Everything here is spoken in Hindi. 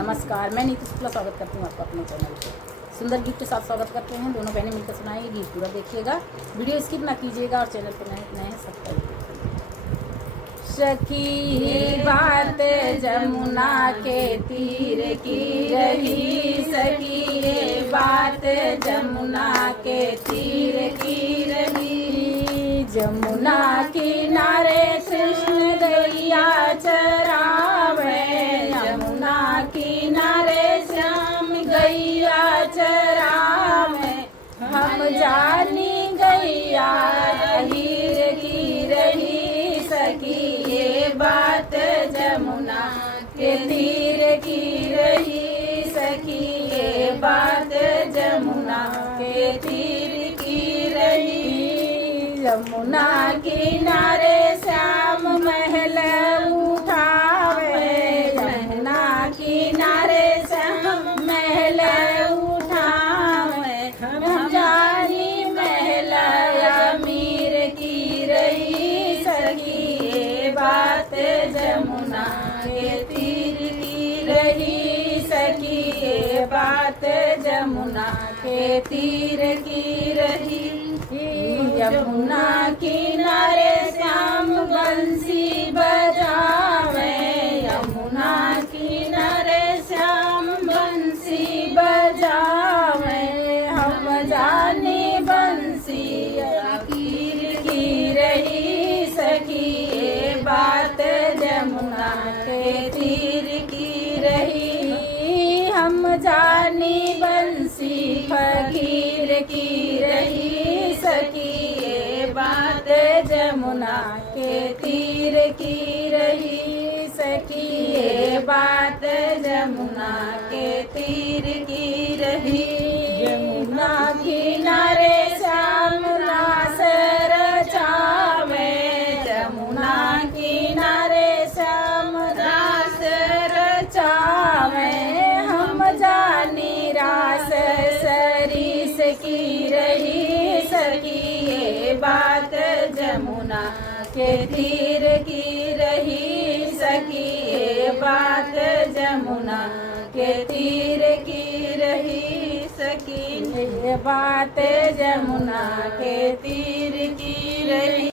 नमस्कार, मैं नीति शुक्ला स्वागत करती हूँ आपका अपने चैनल पे। सुंदर गीत के साथ स्वागत करते हैं। दोनों बहनें मिलकर सुनाएंगे, गीत पूरा देखिएगा, वीडियो स्किप ना कीजिएगा और चैनल पर नए सब्सक्राइब कीजिएगा। सखी बात जमुना के तीर की रही, सखी बात जमुना के तीर की रही। जमुना किनारे कृष्ण गैया चरावे, यमुना किनारे श्याम गैया चरावे। हम जानी गैया हीर की रही, सखी ये बात जमुना के तीर की रही। सखी ये बात जमुना के तीर की रही। यमुना किनारे श्याम महल उठावे, यमुना किनारे श्याम महल उठावे। हम जानी महल अमीर की रही, सखी ये बात जमुना के तीर की रही। सखी ये बात जमुना के तीर की रही। यमुना किनारे श्याम बंसी बजावे, यमुना किनारे श्याम बंसी बजावे। हम जानी बंसी तीर की रही, सखी ये बात जमुना के तीर की रही। हम जानी बंसी फकीर की रही, सखी ये बात जमुना के तीर की रही। सखी ये बात जमुना के तीर की रही। यमुना किनारे श्याम रास रचावे, यमुना किनारे श्याम रास रचावे। हम जानी रास सरीस की रही, सखी ये बात जमुना के तीर की रही। सखी ये बात जमुना के तीर की रही। सखी ये बात जमुना के तीर की रही।